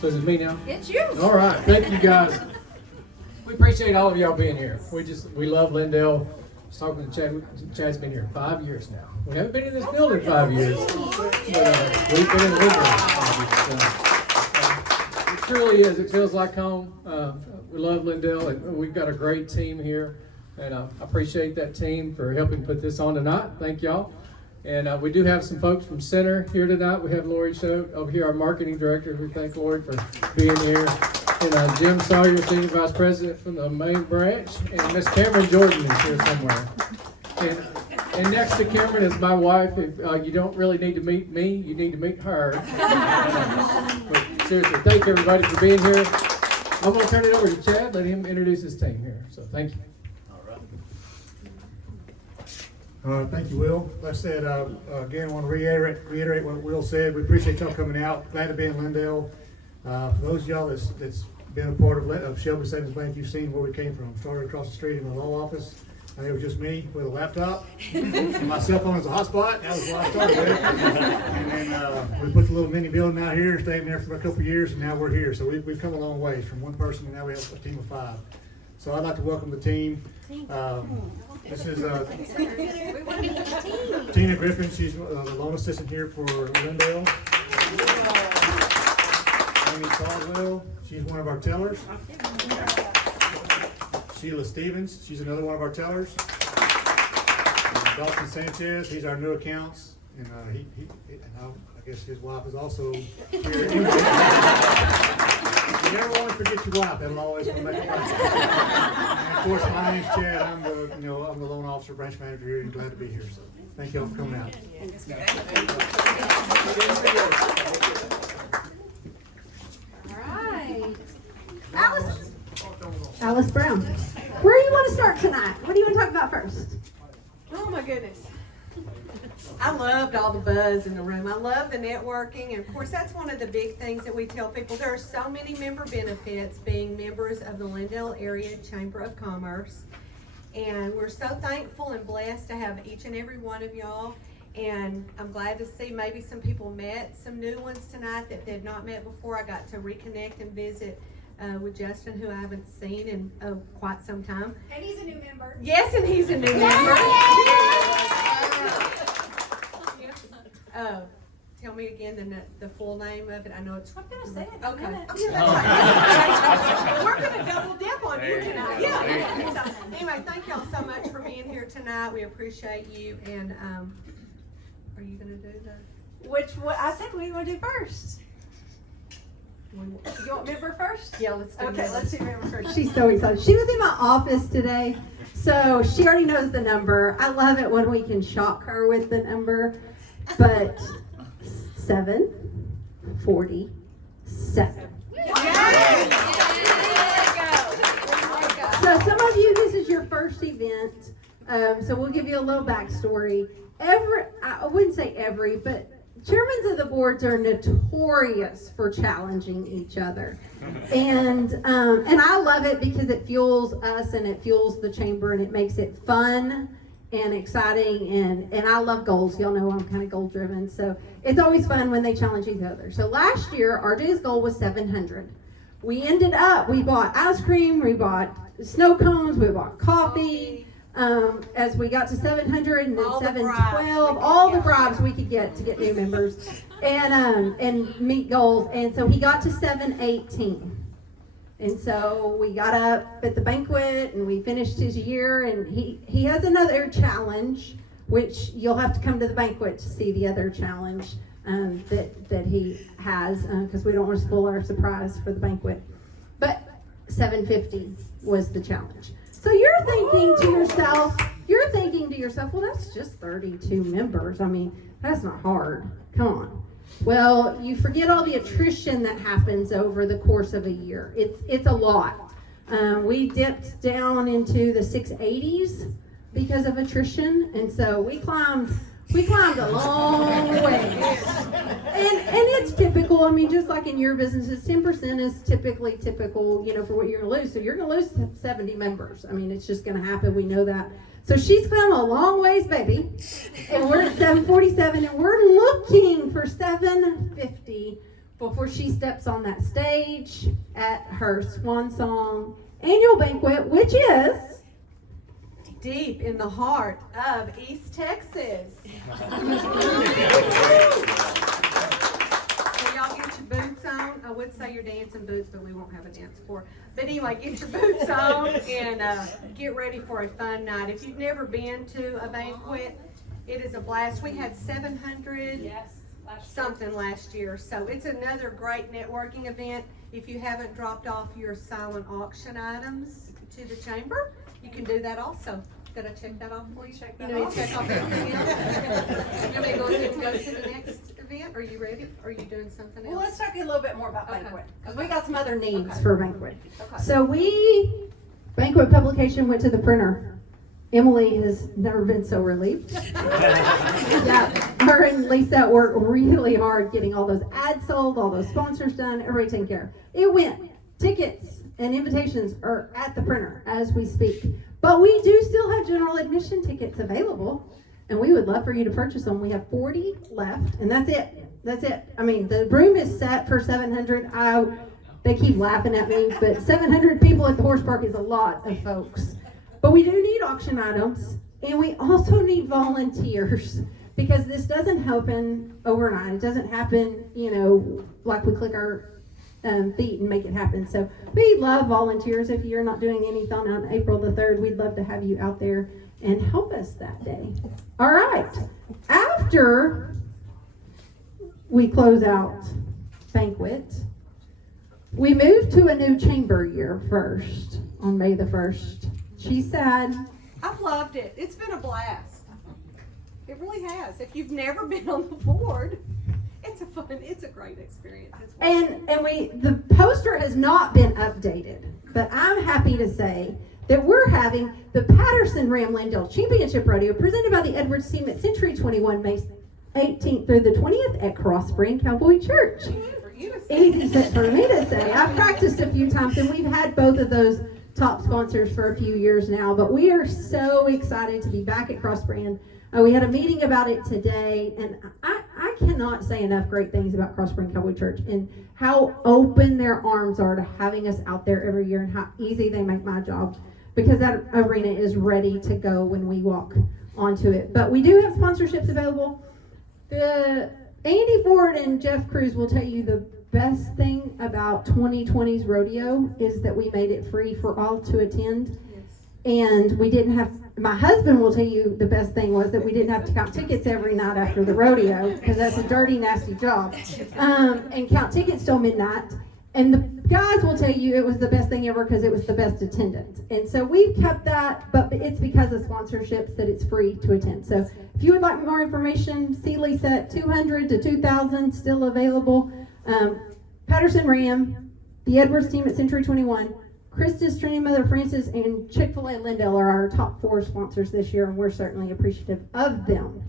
So is it me now? It's you. All right. Thank you guys. We appreciate all of y'all being here. We love Lindale. I was talking to Chad. Chad's been here 5 years now. We haven't been in this building 5 years. But, we've been in Lindale 5 years. It truly is. It feels like home. We love Lindale, and we've got a great team here. And I appreciate that team for helping put this on tonight. Thank y'all. And we do have some folks from Center here tonight. We have Lori Choate over here, our marketing director. We thank Lori for being here. And Jim Sawyer, Senior Vice President from the main branch. And Miss Cameron Jordan is here somewhere. And next to Cameron is my wife. If you don't really need to meet me, you need to meet her. But seriously, thank everybody for being here. I'm going to turn it over to Chad. Let him introduce his team here. So thank you. Thank you, Will. Like I said, again, I want to reiterate what Will said. We appreciate y'all coming out. Glad to be in Lindale. For those of y'all that's been a part of Shelby Savings Bank, you've seen where we came from. Started across the street in the law office. It was just me with a laptop and my cell phone as a hotspot. That was what I started with. And then we put the little mini building out here, stayed there for a couple of years, and now we're here. So we've come a long way from one person, and now we have a team of 5. So I'd like to welcome the team. This is Tina Griffin. She's the loan assistant here for Lindale. Amy Caldwell. She's one of our tellers. Sheila Stevens. She's another one of our tellers. Dalton Sanchez. He's our new accounts, and I guess his wife is also here. You never want to forget your wife. That'll always come back around. And of course, my name's Chad. I'm the loan officer, branch manager here, and glad to be here. So, thank y'all for coming out. All right. Alice Brown. Where do you want to start tonight? What do you want to talk about first? Oh my goodness. I loved all the buzz in the room. I love the networking, and of course that's one of the big things that we tell people. There are so many member benefits being members of the Lindale Area Chamber of Commerce, and we're so thankful and blessed to have each and every one of y'all. And I'm glad to see maybe some people met some new ones tonight that they've not met before. I got to reconnect and visit with Justin, who I haven't seen in quite some time. And he's a new member. Yes, and he's a new member. Tell me again the full name of it. I know it's. I'm gonna say it. Okay. Okay. We're gonna double dip on you tonight. Yeah. So, anyway, thank y'all so much for being here tonight. We appreciate you. And are you gonna do the? I said we want to do first. You want member first? Yeah, let's do Okay, this. let's do member first. She's so excited. She was in my office today, so she already knows the number. I love it when we can shock her with the number, but 747. So some of you, this is your first event, so we'll give you a little backstory. I wouldn't say every, but chairmen of the boards are notorious for challenging each other, and I love it because it fuels us and it fuels the chamber and it makes it fun and exciting, and I love goals. Y'all know I'm kind of goal driven, so it's always fun when they challenge each other. So last year, RJ's goal was 700. We bought ice cream, we bought snow cones, we bought coffee. As we got to 700 and then 712, all the bribes we could get to get new members and meet goals. And so he got to 718. And so we got up at the banquet and we finished his year, and he has another challenge, which you'll have to come to the banquet to see the other challenge that he has, because we don't want to spoil our surprise for the banquet. But 750 was the challenge. So you're thinking to yourself, well, that's just 32 members. I mean, that's not hard. Come on. Well, you forget all the attrition that happens over the course of a year. It's a lot. We dipped down into the 680s because of attrition, and so we climbed a long way. And it's typical. I mean, just like in your businesses, 10% is typically typical, for what you're going to lose. So you're going to lose 70 members. I mean, it's just going to happen. We know that. So she's come a long ways, baby. And we're at 747, and we're looking for 750, before she steps on that stage at her Swan Song annual banquet, which is Deep in the heart of East Texas. So y'all get your boots on. I would say your dancing boots, but we won't have a dance floor. But anyway, get your boots on and get ready for a fun night. If you've never been to a banquet, it is a blast. We had 700 something last year. So it's another great networking event. If you haven't dropped off your silent auction items to the chamber, you can do that also. Did I check that off for you? Check that off. Check off everything else. You may go ahead and go to the next event. Are you ready? Are you doing something else? Well, let's talk a little bit more about Okay. banquet. because we got some other needs for banquet. Okay. So banquet publication went to the printer. Emily has never been so relieved. Yeah, her and Lisa worked really hard getting all those ads sold, all those sponsors done, everybody taken care of. It went. Tickets and invitations are at the printer as we speak. But we do still have general admission tickets available, and we would love for you to purchase them. We have 40 left, and that's it. That's it. I mean, the room is set for 700. They keep laughing at me, but 700 people at the horse park is a lot of folks. But we do need auction items, and we also need volunteers, because this doesn't happen overnight. It doesn't happen, like we click our feet and make it happen. So we love volunteers. If you're not doing anything on April the 3rd, we'd love to have you out there and help us that day. All right. After we close out banquet, we move to a new chamber year first on May the 1st. She's sad. I've loved it. It's been a blast. It really has. If you've never been on the board, it's a great experience. It's And the poster has not been updated, but I'm happy to say that we're having the Patterson Ram Landell Championship Rodeo presented by the Edwards team at Century 21 May 18th through the 20th at Cross Brand Cowboy Church. for you to say. Easy for me to say. I've practiced a few times, and we've had both of those top sponsors for a few years now, but we are so excited to be back at Cross Brand. We had a meeting about it today, and I cannot say enough great things about Cross Brand Cowboy Church and how open their arms are to having us out there every year, and how easy they make my job, because that arena is ready to go when we walk onto it. But we do have sponsorships available. Andy Ford and Jeff Cruz will tell you the best thing about 2020's rodeo is that we made it free for all to attend. And we didn't have, my husband will tell you the best thing was that we didn't have to count tickets every night after the rodeo, because that's a dirty, nasty job. And count tickets till midnight. And the guys will tell you it was the best thing ever because it was the best attendance. And so we've kept that, but it's because of sponsorships that it's free to attend. So if you would like more information, see Lisa at 200 to 2,000, still available. Patterson Ram, the Edwards team at Century 21, Christus Trinity Mother Francis, and Chick-fil-A Lindell are our top 4 sponsors this year, and we're certainly appreciative of them.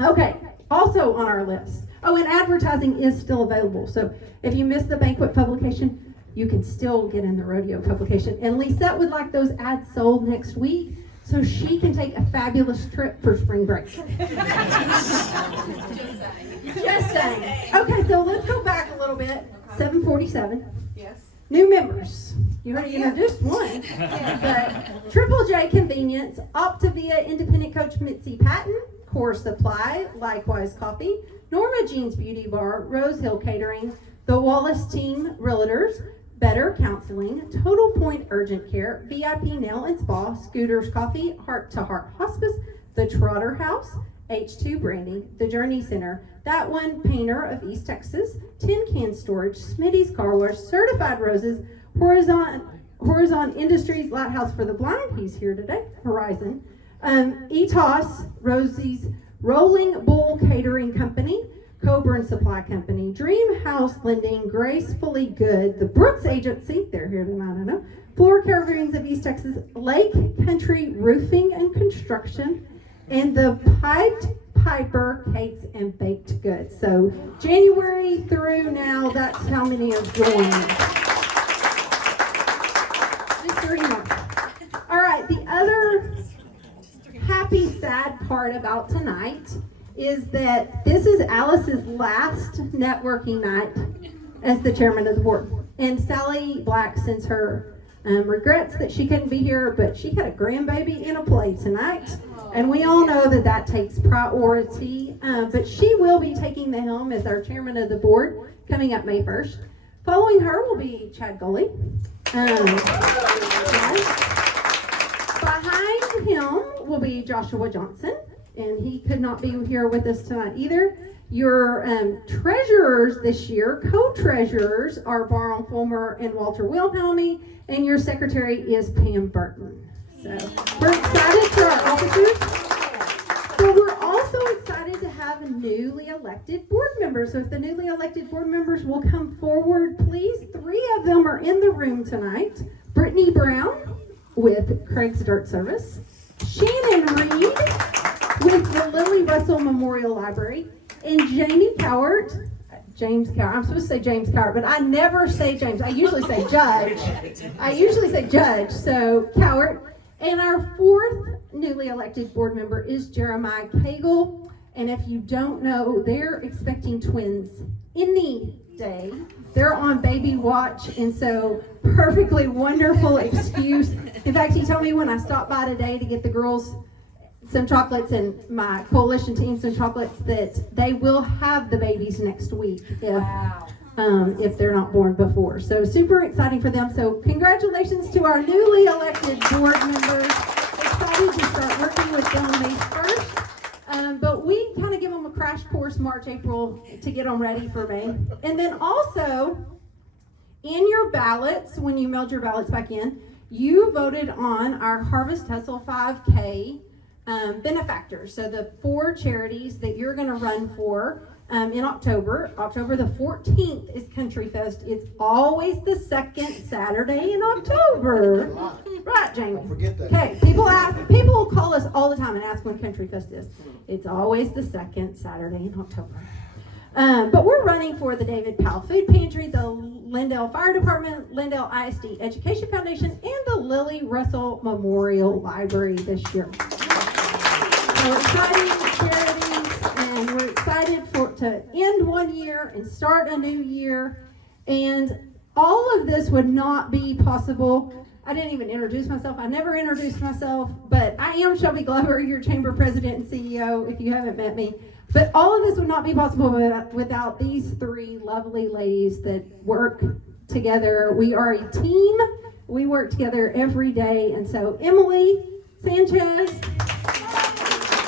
Okay, also on our list. Oh, and advertising is still available. So if you missed the banquet publication, you can still get in the rodeo publication. And Lisette would like those ads sold next week so she can take a fabulous trip for spring break. Just saying. Okay, so let's go back a little bit. 747. Yes. New members. You already introduced one. But Triple J Convenience, Optavia Independent Coach Mitzi Patton, Core Supply, Likewise Coffee, Norma Jean's Beauty Bar, Rose Hill Catering, the Wallace Team Realtors, Better Counseling, Total Point Urgent Care, VIP Nail and Spa, Scooters Coffee, Heart to Heart Hospice, the Trotter House, H2 Branding, the Journey Center, That One Painter of East Texas, Tin Can Storage, Smitty's Car Wash, Certified Roses, Horizon Industries, Lighthouse for the Blind, he's here today, Horizon, ETOS, Rosie's Rolling Bull Catering Company, Coburn Supply Company, Dream House Lending, Gracefully Good, the Brooks Agency, they're here tonight, I know, Floor Careers of East Texas, Lake Country Roofing and Construction, and the Piped Piper Cakes and Baked Goods. So January through now, that's how many have joined. Just 3 months. All right, the other happy, sad part about tonight is that this is Alice's last networking night as the chairman of the board. And Sally Black sends her regrets that she couldn't be here, but she had a grandbaby in a play tonight. And we all know that that takes priority. But she will be taking the helm as our chairman of the board coming up May 1st. Following her will be Chad Gully. Behind him will be Joshua Johnson, and he could not be here with us tonight either. Your treasurers this year, co-treasurers, are Baron Fulmer and Walter Wilhelmy, and your secretary is Pam Burton. So we're excited for our officers. So we're also excited to have newly elected board members. So if the newly elected board members will come forward, please. 3 of them are in the room tonight. Brittany Brown with Craig's Dirt Service, Shannon Reed with the Lily Russell Memorial Library, and Jamie Cowart. James Cowart. I'm supposed to say James Cowart, but I never say James. I usually say Judge. So Cowart. And our 4th newly elected board member is Jeremiah Cagle. And if you don't know, they're expecting twins any day. They're on baby watch, and so perfectly wonderful excuse. In fact, he told me when I stopped by today to get the girls some chocolates and my coalition team some chocolates that they will have the babies next week if they're not born before. So super exciting for them. So congratulations to our newly elected board members. Excited to start working with them May 1st. But we kind of give them a crash course March, April to get them ready for May. And then also in your ballots, when you mailed your ballots back in, you voted on our Harvest Hustle 5K benefactors. So the 4 charities that you're going to run for in October. October the 14th is Country Fest. It's always the 2nd Saturday in October. Right, Jamie? Don't forget that. Okay, people call us all the time and ask when Country Fest is. It's always the 2nd Saturday in October. But we're running for the David Powell Food Pantry, the Lindale Fire Department, Lindale ISD Education Foundation, and the Lily Russell Memorial Library this year. So exciting charities, and we're excited to end one year and start a new year. And all of this would not be possible. I didn't even introduce myself. I never introduced myself, but I am Shelby Glover, your chamber president and CEO, if you haven't met me. But all of this would not be possible without these 3 lovely ladies that work together. We are a team. We work together every day. And so Emily Sanchez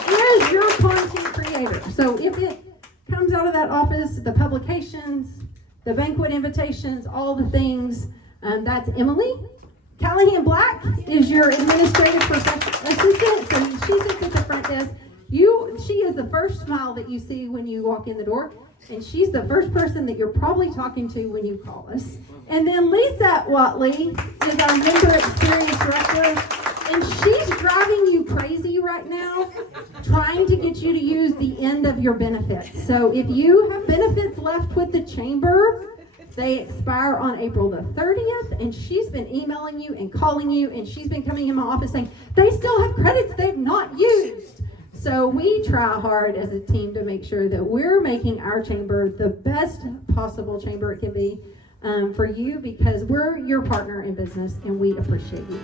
is your content creator. So if it comes out of that office, the publications, the banquet invitations, all the things, that's Emily. Callahan Black is your administrative assistant. So she sits at the front desk. She is the first smile that you see when you walk in the door, and she's the first person that you're probably talking to when you call us. And then Lisa Watley is our member experience director, and she's driving you crazy right now, trying to get you to use the end of your benefits. So if you have benefits left with the chamber, they expire on April the 30th, and she's been emailing you and calling you, and she's been coming in my office saying, they still have credits they've not used. So we try hard as a team to make sure that we're making our chamber the best possible chamber it can be for you, because we're your partner in business and we appreciate you.